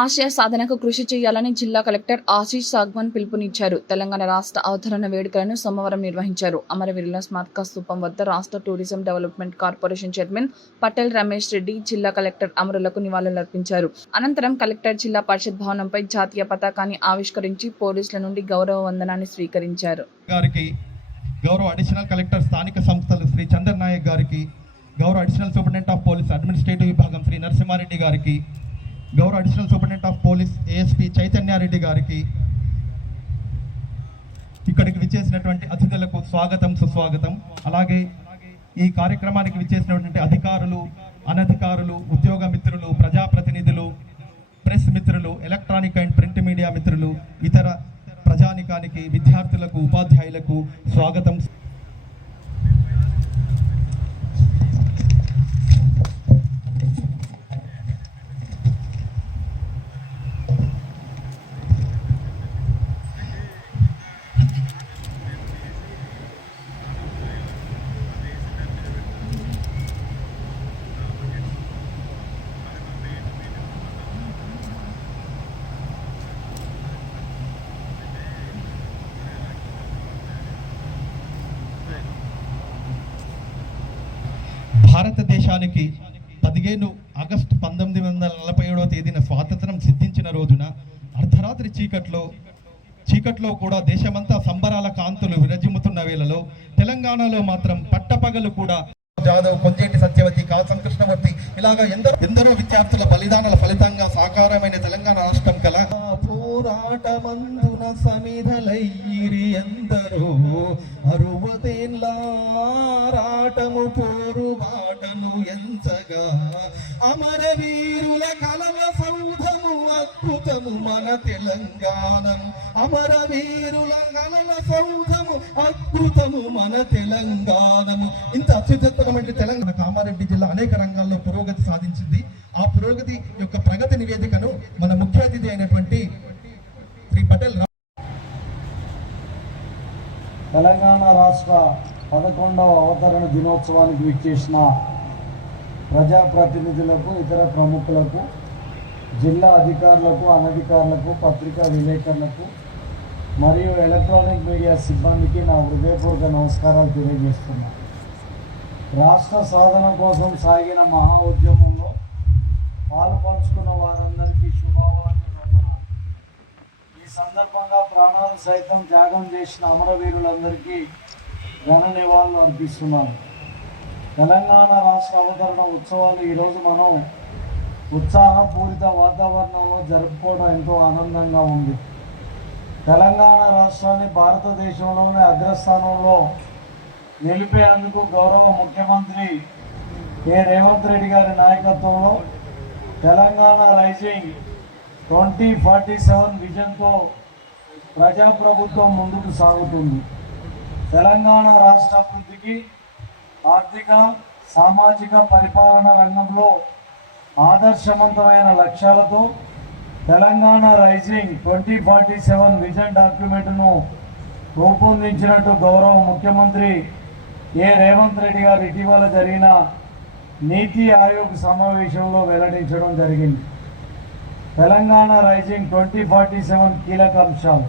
ఆశయ సాధనకు కృషి చేయాలని జిల్లా కలెక్టర్ ఆశీష్ సాగ్వాన్ పిలుపునిచ్చారు. తెలంగాణ రాష్ట్ర అవతరణ వేడుకలను సోమవారం నిర్వహించారు. అమరవీరుల స్మారక స్తూపం వద్ద రాష్ట్ర tourism development corporation chairman Patel Ramesh Reddy జిల్లా కలెక్టర్ అమరులకు నివాళులర్పించారు. అనంతరం కలెక్టర్ జిల్లా పరిషత్ భవనంపై జాతీయ పతాకాన్ని ఆవిష్కరించి పోలీసుల నుండి గౌరవ వందనాన్ని స్వీకరించారు. గౌరవ అడిషనల్ కలెక్టర్ స్థానిక సంస్థలు శ్రీ చందర్ నాయక్ గారికి, గౌరవ additional superintendent of police administrative విభాగం శ్రీ నరసింహారెడ్డి గారికి, గౌరవ additional superintendent of police ASP Chaitanya Reddy గారికి, ఇక్కడికి విచ్చేసినటువంటి అతిథులకు స్వాగతం సుస్వాగతం. అలాగే ఈ కార్యక్రమానికి విచ్చేసినటువంటి అధికారులు, అనధికారులు, ఉద్యోగ మిత్రులు, ప్రజాప్రతినిధులు, ప్రెస్ మిత్రులు, ఎలక్ట్రానిక్ అండ్ ప్రింట్ మీడియా మిత్రులు, ఇతర ప్రజానికానికి, విద్యార్థులకు, ఉపాధ్యాయులకు స్వాగతం. భారతదేశానికి 15 ఆగస్టు 1947వ తేదీన స్వాతంత్రం సిద్ధించిన రోజున అర్ధరాత్రి చీకట్లో కూడా దేశమంతా సంబరాల కాంతులు విరజిమ్ముతున్న వేళలో తెలంగాణలో మాత్రం పట్టపగలు కూడా జాదవ్, కొంజేటి సత్యవతి, కాసం కృష్ణమూర్తి ఇలాగా ఎందరో విద్యార్థుల బలిదానాల ఫలితంగా సాకారమైన తెలంగాణ రాష్ట్రం కల పోరాటమందున సమిధలయ్యిరి ఎందరో అరువతేన్ల రాటము పోరుబాటను ఎంచగా అమరవీరుల కలల సౌధము అద్భుతము మన తెలంగాణం. అమరవీరుల కలల సౌధము అద్భుతము మన తెలంగాణము. ఇంత అత్యుత్తమమైన తెలంగాణ కామారెడ్డి జిల్లా అనేక రంగాల్లో పురోగతి సాధించింది. ఆ పురోగతి యొక్క ప్రగతి నివేదికను మన ముఖ్య అతిథి అయినటువంటి శ్రీ పటేల్ తెలంగాణ రాష్ట్ర 11వ అవతరణ దినోత్సవానికి విచ్చేసిన ప్రజాప్రతినిధులకు, ఇతర ప్రముఖులకు, జిల్లా అధికారులకు, అనధికారులకు, పత్రికా విలేకరులకు మరియు ఎలక్ట్రానిక్ మీడియా సిబ్బందికి నా హృదయపూర్వక నమస్కారాలు తెలియజేస్తున్నాను. రాష్ట్ర సాధన కోసం సాగిన మహా ఉద్యమంలో పాలు పంచుకున్న వారందరికీ శుభాకాంక్షలు. ఈ సందర్భంగా ప్రాణాలు సైతం త్యాగం చేసిన అమరవీరులందరికీ ఘన నివాళులు అర్పిస్తున్నాను. తెలంగాణ రాష్ట్ర అవతరణ ఉత్సవాలు ఈరోజు మనం ఉత్సాహపూరిత వాతావరణంలో జరుపుకోవడం ఎంతో ఆనందంగా ఉంది. తెలంగాణ రాష్ట్రాన్ని భారతదేశంలోనే అగ్రస్థానంలో నిలిపేందుకు గౌరవ ముఖ్యమంత్రి రేవంత్ రెడ్డి గారి నాయకత్వంలో తెలంగాణ రైజింగ్ 2047 విజన్తో ప్రజాప్రభుత్వం ముందుకు సాగుతుంది. తెలంగాణ రాష్ట్ర అభివృద్ధికి ఆర్థిక, సామాజిక పరిపాలన రంగంలో ఆదర్శవంతమైన లక్ష్యాలతో తెలంగాణ రైజింగ్ 2047 విజన్ డాక్యుమెంట్ను రూపొందించినట్టు గౌరవ ముఖ్యమంత్రి రేవంత్ రెడ్డి గారు ఇటీవల జరిగిన నీతి ఆయోగ్ సమావేశంలో వెల్లడించడం జరిగింది. తెలంగాణ రైజింగ్ 2047 కీలక అంశాలు.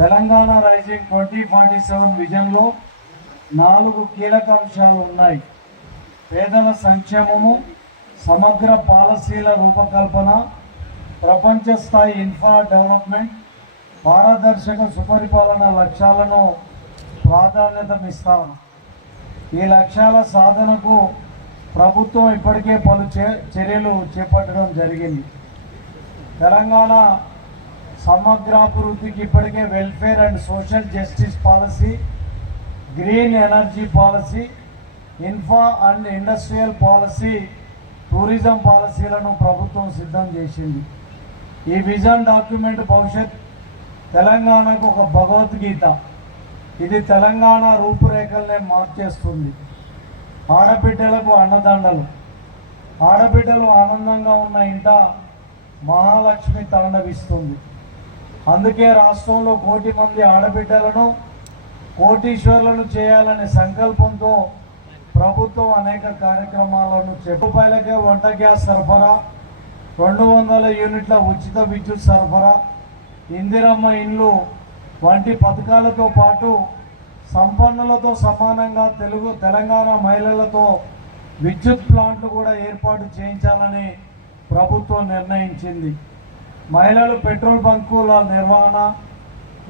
తెలంగాణ రైజింగ్ 2047 విజన్లో 4 కీలక అంశాలు ఉన్నాయి. పేదల సంక్షేమము, సమగ్ర పాలసీల రూపకల్పన, ప్రపంచ స్థాయి ఇన్ఫ్రా డెవలప్మెంట్, పారదర్శక సుపరిపాలన లక్ష్యాలను ప్రాధాన్యతనిస్తాను. ఈ లక్ష్యాల సాధనకు ప్రభుత్వం ఇప్పటికే పలు చర్యలు చేపట్టడం జరిగింది. తెలంగాణ సమగ్రాభివృద్ధికి ఇప్పటికే welfare and social justice policy, green energy policy, infra and industrial policy, tourism పాలసీలను ప్రభుత్వం సిద్ధం చేసింది. ఈ విజన్ డాక్యుమెంట్ భవిష్యత్ తెలంగాణకు ఒక భగవద్గీత. ఇది తెలంగాణ రూపురేఖలనే మార్చేస్తుంది. ఆడబిడ్డలకు అన్నదండలు. ఆడబిడ్డలు ఆనందంగా ఉన్న ఇంట మహాలక్ష్మి తాండవిస్తుంది. అందుకే రాష్ట్రంలో 1 కోటి మంది ఆడబిడ్డలను కోటీశ్వర్లను చేయాలనే సంకల్పంతో ప్రభుత్వం అనేక కార్యక్రమాలను రూపాయలకే వంట గ్యాస్ సరఫరా, 200 యూనిట్ల ఉచిత విద్యుత్ సరఫరా, ఇందిరమ్మ ఇండ్లు వంటి పథకాలతో పాటు సంపన్నులతో సమానంగా తెలంగాణ మహిళలతో విద్యుత్ ప్లాంట్లు కూడా ఏర్పాటు చేయించాలని ప్రభుత్వం నిర్ణయించింది. మహిళలు పెట్రోల్ బంకుల నిర్వహణ,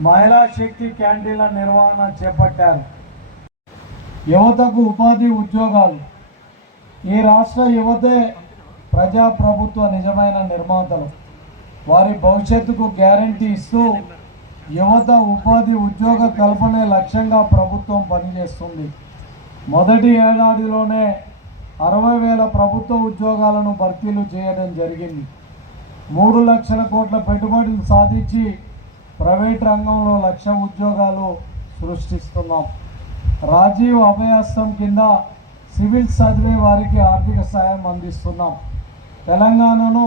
మహిళా శక్తి క్యాంటీన్ల నిర్వహణ చేపట్టారు. యువతకు ఉపాధి ఉద్యోగాలు. ఈ రాష్ట్ర యువతే ప్రజాప్రభుత్వ నిజమైన నిర్మాతలు. వారి భవిష్యత్తుకు గ్యారంటీ ఇస్తూ యువత ఉపాధి ఉద్యోగ కల్పనే లక్ష్యంగా ప్రభుత్వం పనిచేస్తుంది. మొదటి ఏడాదిలోనే 60,000 ప్రభుత్వ ఉద్యోగాలను భర్తీలు చేయడం జరిగింది. 3 లక్షల కోట్ల పెట్టుబడులు సాధించి ప్రైవేట్ రంగంలో 1,00,000 ఉద్యోగాలు సృష్టిస్తున్నాం. రాజీవ్ అభయాస్తం కింద సివిల్ చదివే వారికి ఆర్థిక సాయం అందిస్తున్నాం. తెలంగాణను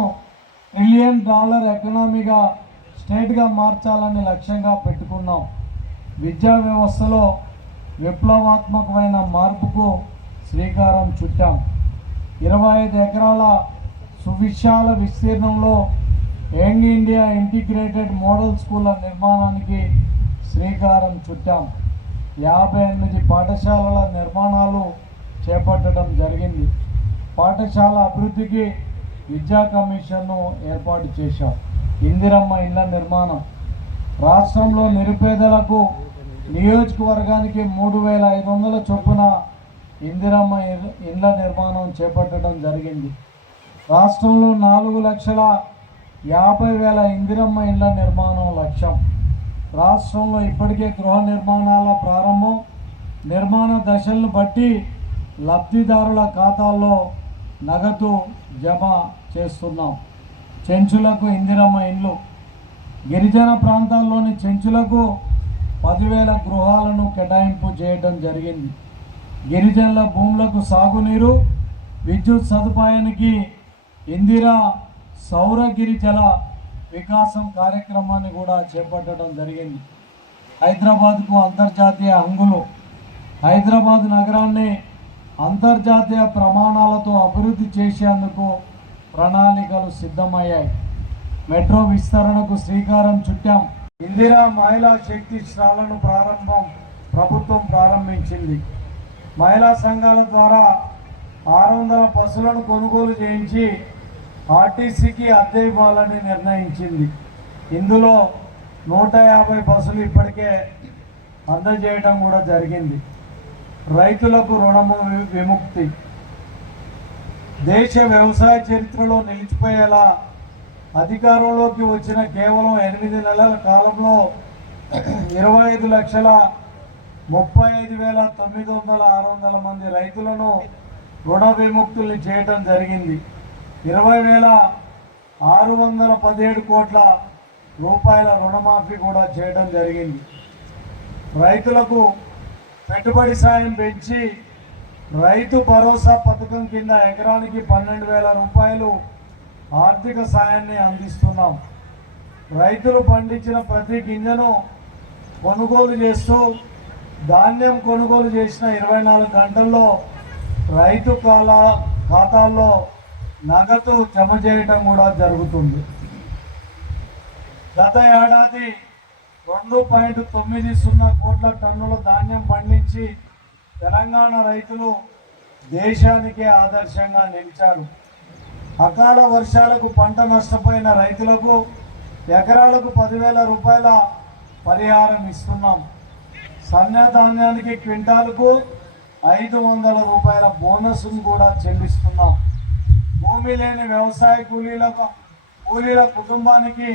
$1 ట్రిలియన్ ఎకనామీగా స్టేట్గా మార్చాలని లక్ష్యంగా పెట్టుకున్నాం. విద్యా వ్యవస్థలో విప్లవాత్మకమైన మార్పుకు శ్రీకారం చుట్టాం. 25 ఎకరాల సువిశాల విస్తీర్ణంలో యంగ్ ఇండియా ఇంటిగ్రేటెడ్ మోడల్ స్కూళ్ళ నిర్మాణానికి శ్రీకారం చుట్టాం. 58 పాఠశాలల నిర్మాణాలు చేపట్టడం జరిగింది. పాఠశాల అభివృద్ధికి విద్యా కమిషన్ను ఏర్పాటు చేశాం. ఇందిరమ్మ ఇళ్ల నిర్మాణం. రాష్ట్రంలో నిరుపేదలకు నియోజకవర్గానికి 3,500 చొప్పున ఇందిరమ్మ ఇళ్ల నిర్మాణం చేపట్టడం జరిగింది. రాష్ట్రంలో 4,50,000 ఇందిరమ్మ ఇళ్ల నిర్మాణం లక్ష్యం. రాష్ట్రంలో ఇప్పటికే గృహ నిర్మాణాల ప్రారంభం, నిర్మాణ దశలను బట్టి లబ్ధిదారుల ఖాతాల్లో నగదు జమ చేస్తున్నాం. చెంచులకు ఇందిరమ్మ ఇండ్లు. గిరిజన ప్రాంతాల్లోని చెంచులకు 10,000 గృహాలను కేటాయింపు చేయడం జరిగింది. గిరిజనుల భూములకు సాగునీరు, విద్యుత్ సదుపాయానికి ఇందిరా సౌర గిరిజల వికాసం కార్యక్రమాన్ని కూడా చేపట్టడం జరిగింది. హైదరాబాద్కు అంతర్జాతీయ హంగులు. హైదరాబాద్ నగరాన్ని అంతర్జాతీయ ప్రమాణాలతో అభివృద్ధి చేసేందుకు ప్రణాళికలు సిద్ధమయ్యాయి. మెట్రో విస్తరణకు శ్రీకారం చుట్టాం. ఇందిరా మహిళా శక్తి శాలను ప్రభుత్వం ప్రారంభించింది. మహిళా సంఘాల ద్వారా 600 బస్సులను కొనుగోలు చేయించి ఆర్టీసీకి అద్దె ఇవ్వాలని నిర్ణయించింది. ఇందులో 150 బస్సులు ఇప్పటికే అందజేయడం కూడా జరిగింది. రైతులకు రుణము విముక్తి. దేశ వ్యవసాయ చరిత్రలో నిలిచిపోయేలా అధికారంలోకి వచ్చిన కేవలం 8 నెలల కాలంలో 25,35,900 మంది రైతులను రుణ విముక్తుల్ని చేయడం జరిగింది. 20,617 కోట్ల రూపాయల రుణమాఫీ కూడా చేయడం జరిగింది. రైతులకు పెట్టుబడి సాయం పెంచి రైతు భరోసా పథకం కింద ఎకరానికి 12,000 రూపాయలు ఆర్థిక సాయాన్ని అందిస్తున్నాం. రైతులు పండించిన ప్రతి గింజను కొనుగోలు చేస్తూ ధాన్యం కొనుగోలు చేసిన 24 గంటల్లో రైతు ఖాతాల్లో నగదు జమ చేయడం కూడా జరుగుతుంది. గత ఏడాది 2.90 కోట్ల టన్నుల ధాన్యం పండించి తెలంగాణ రైతులు దేశానికే ఆదర్శంగా నిలిచారు. అకాల వర్షాలకు పంట నష్టపోయిన రైతులకు ఎకరాలకు 10,000 రూపాయల పరిహారం ఇస్తున్నాం. సన్న ధాన్యానికి క్వింటాలకు 500 రూపాయల బోనస్ను కూడా చెల్లిస్తున్నాం. భూమి లేని వ్యవసాయ కూలీల కుటుంబానికి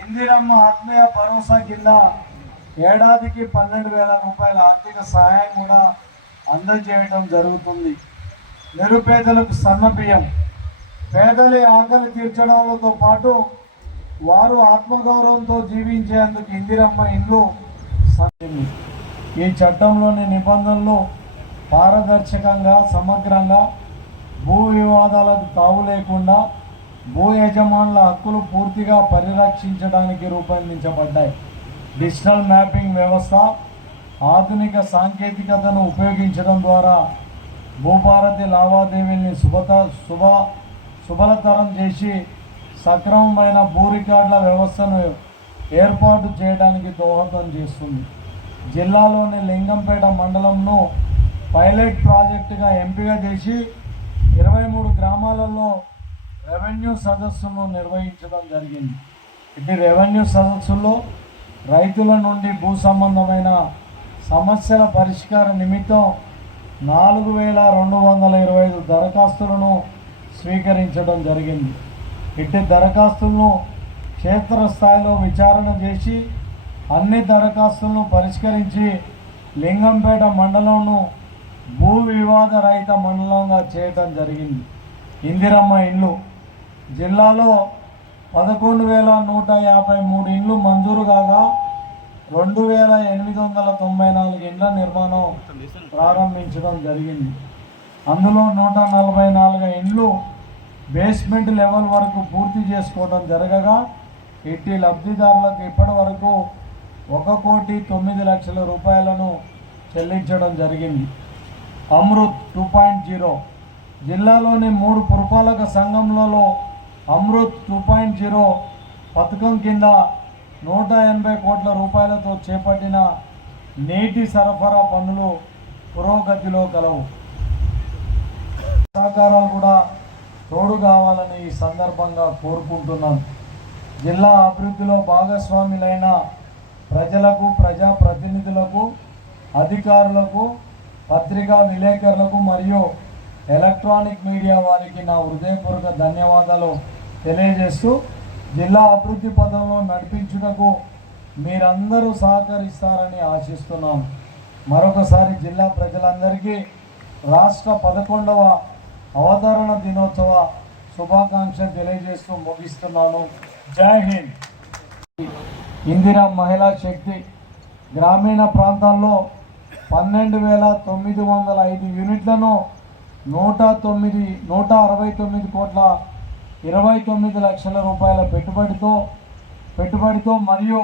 ఇందిరమ్మ ఆత్మీయ భరోసా కింద ఏడాదికి 12,000 రూపాయల ఆర్థిక సహాయం కూడా అందజేయడం జరుగుతుంది. నిరుపేదలకు సన్నబియ్యం. పేదలి ఆకలి తీర్చడంతో పాటు వారు ఆత్మగౌరవంతో జీవించేందుకు ఇందిరమ్మ ఇండ్లు. ఈ చట్టంలోని నిబంధనలు పారదర్శకంగా, సమగ్రంగా, భూ వివాదాలకు తావు లేకుండా భూ యజమానుల హక్కులు పూర్తిగా పరిరక్షించడానికి రూపొందించబడ్డాయి. డిజిటల్ మ్యాపింగ్ వ్యవస్థ, ఆధునిక సాంకేతికతను ఉపయోగించడం ద్వారా భూభారతి లావాదేవీల్ని సులభతరం చేసి సక్రమమైన భూ రికార్డుల వ్యవస్థను ఏర్పాటు చేయడానికి దోహదం చేస్తుంది. జిల్లాలోని లింగంపేట మండలంను పైలట్ ప్రాజెక్టుగా ఎంపిక చేసి 23 గ్రామాలలో రెవెన్యూ సదస్సును నిర్వహించడం జరిగింది. ఇటు రెవెన్యూ సదస్సుల్లో రైతుల నుండి భూ సంబంధమైన సమస్యల పరిష్కార నిమిత్తం 4225 దరఖాస్తులను స్వీకరించడం జరిగింది. ఇట్టి దరఖాస్తులను క్షేత్రస్థాయిలో విచారణ చేసి అన్ని దరఖాస్తులను పరిష్కరించి లింగంపేట మండలంను భూ వివాద రహిత మండలంగా చేయడం జరిగింది. ఇందిరమ్మ ఇండ్లు జిల్లాలో 11,153 ఇండ్లు మంజూరు కాగా 2,894 ఇండ్ల నిర్మాణం ప్రారంభించడం జరిగింది. అందులో 144 ఇండ్లు బేస్మెంట్ లెవెల్ వరకు పూర్తి చేసుకోవడం జరగగా ఇట్టి లబ్ధిదారులకు ఇప్పటి వరకు 1,09,00,000 రూపాయలను చెల్లించడం జరిగింది. అమృత్ 2.0 జిల్లాలోని 3 పురపాలక సంఘంలో అమృత్ 2.0 పథకం కింద 180 కోట్ల రూపాయలతో చేపట్టిన నీటి సరఫరా పనులు పురోగతిలో కలవు. సహకారాలు కూడా తోడు కావాలని ఈ సందర్భంగా కోరుకుంటున్నాను. జిల్లా అభివృద్ధిలో భాగస్వాములైన ప్రజలకు, ప్రజాప్రతినిధులకు, అధికారులకు, పత్రికా విలేకరులకు మరియు ఎలక్ట్రానిక్ మీడియా వారికి నా హృదయపూర్వక ధన్యవాదాలు తెలియజేస్తూ జిల్లా అభివృద్ధి పథంలో నడిపించుటకు మీరందరూ సహకరిస్తారని ఆశిస్తున్నాను. మరొకసారి జిల్లా ప్రజలందరికీ రాష్ట్ర 11వ అవతరణ దినోత్సవ శుభాకాంక్షలు తెలియజేస్తూ ముగిస్తున్నాను. జై హింద్. ఇందిరా మహిళా శక్తి గ్రామీణ ప్రాంతాల్లో 12,905 యూనిట్లను 169 కోట్ల 29 లక్షల రూపాయల పెట్టుబడితో మరియు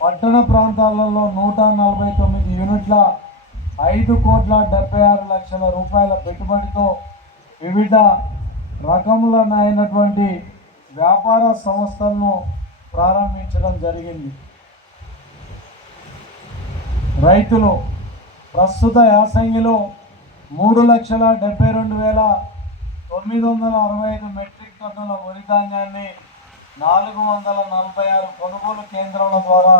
పట్టణ ప్రాంతాలలో 149 యూనిట్ల 5 కోట్ల 76 లక్షల రూపాయల పెట్టుబడితో వివిధ రకములైనటువంటి వ్యాపార సంస్థలను ప్రారంభించడం జరిగింది. రైతులు ప్రస్తుత యాసంగిలో 3,72,965 మెట్రిక్ టన్నుల వరి ధాన్యాన్ని 446 కొనుగోలు కేంద్రాల ద్వారా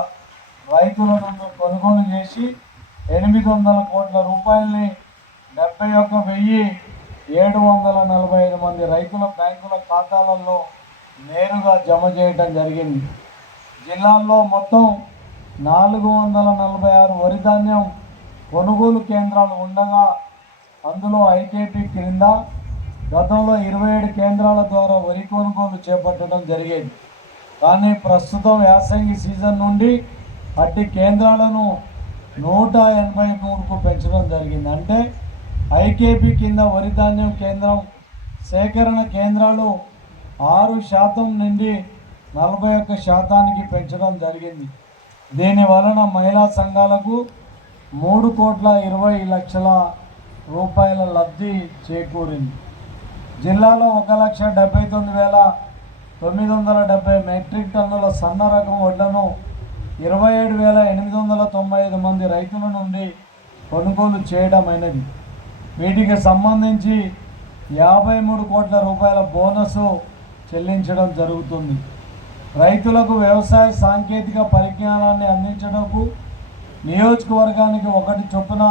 రైతుల నుండి కొనుగోలు చేసి 800 కోట్ల రూపాయలని 71,745 మంది రైతుల బ్యాంకుల ఖాతాలలో నేరుగా జమ చేయడం జరిగింది. జిల్లాల్లో మొత్తం 446 వరి ధాన్యం కొనుగోలు కేంద్రాలు ఉండగా అందులో ఐకేపీ క్రింద గతంలో 27 కేంద్రాల ద్వారా వరి కొనుగోలు చేపట్టడం జరిగేది. కానీ ప్రస్తుతం యాసంగి సీజన్ నుండి అట్టి కేంద్రాలను 183కు పెంచడం జరిగింది. అంటే ఐకేపీ కింద వరి ధాన్యం కేంద్రం సేకరణ కేంద్రాలు 6% నుండి 41% పెంచడం జరిగింది. దీని వలన మహిళా సంఘాలకు 3,20 లక్షల రూపాయల లబ్ధి చేకూరింది. జిల్లాలో 1,79,970 మెట్రిక్ టన్నుల సన్న రకం వడ్లను 27,895 మంది రైతుల నుండి కొనుగోలు చేయడం అయినది. వీటికి సంబంధించి 53 కోట్ల రూపాయల బోనసు చెల్లించడం జరుగుతుంది. రైతులకు వ్యవసాయ సాంకేతిక పరిజ్ఞానాన్ని అందించడానికి నియోజకవర్గానికి 1 చొప్పున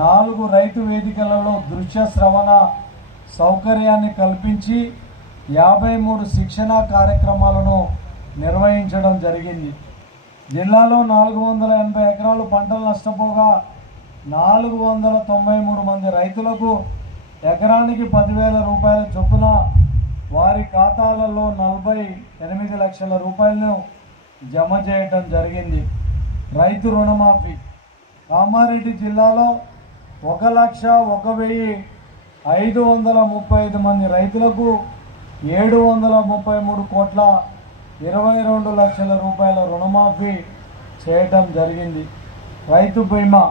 4 రైతు వేదికలలో దృశ్య శ్రవణ సౌకర్యాన్ని కల్పించి 53 శిక్షణా కార్యక్రమాలను నిర్వహించడం జరిగింది. జిల్లాలో 480 ఎకరాలు పంటలు నష్టపోగా 493 మంది రైతులకు ఎకరానికి 10,000 రూపాయల చొప్పున వారి ఖాతాలలో 48 లక్షల రూపాయలను జమ చేయడం జరిగింది. రైతు రుణమాఫీ కామారెడ్డి జిల్లాలో 1,01,535 మంది రైతులకు 733 కోట్ల 22 లక్షల రూపాయల రుణమాఫీ చేయడం జరిగింది. రైతు బీమా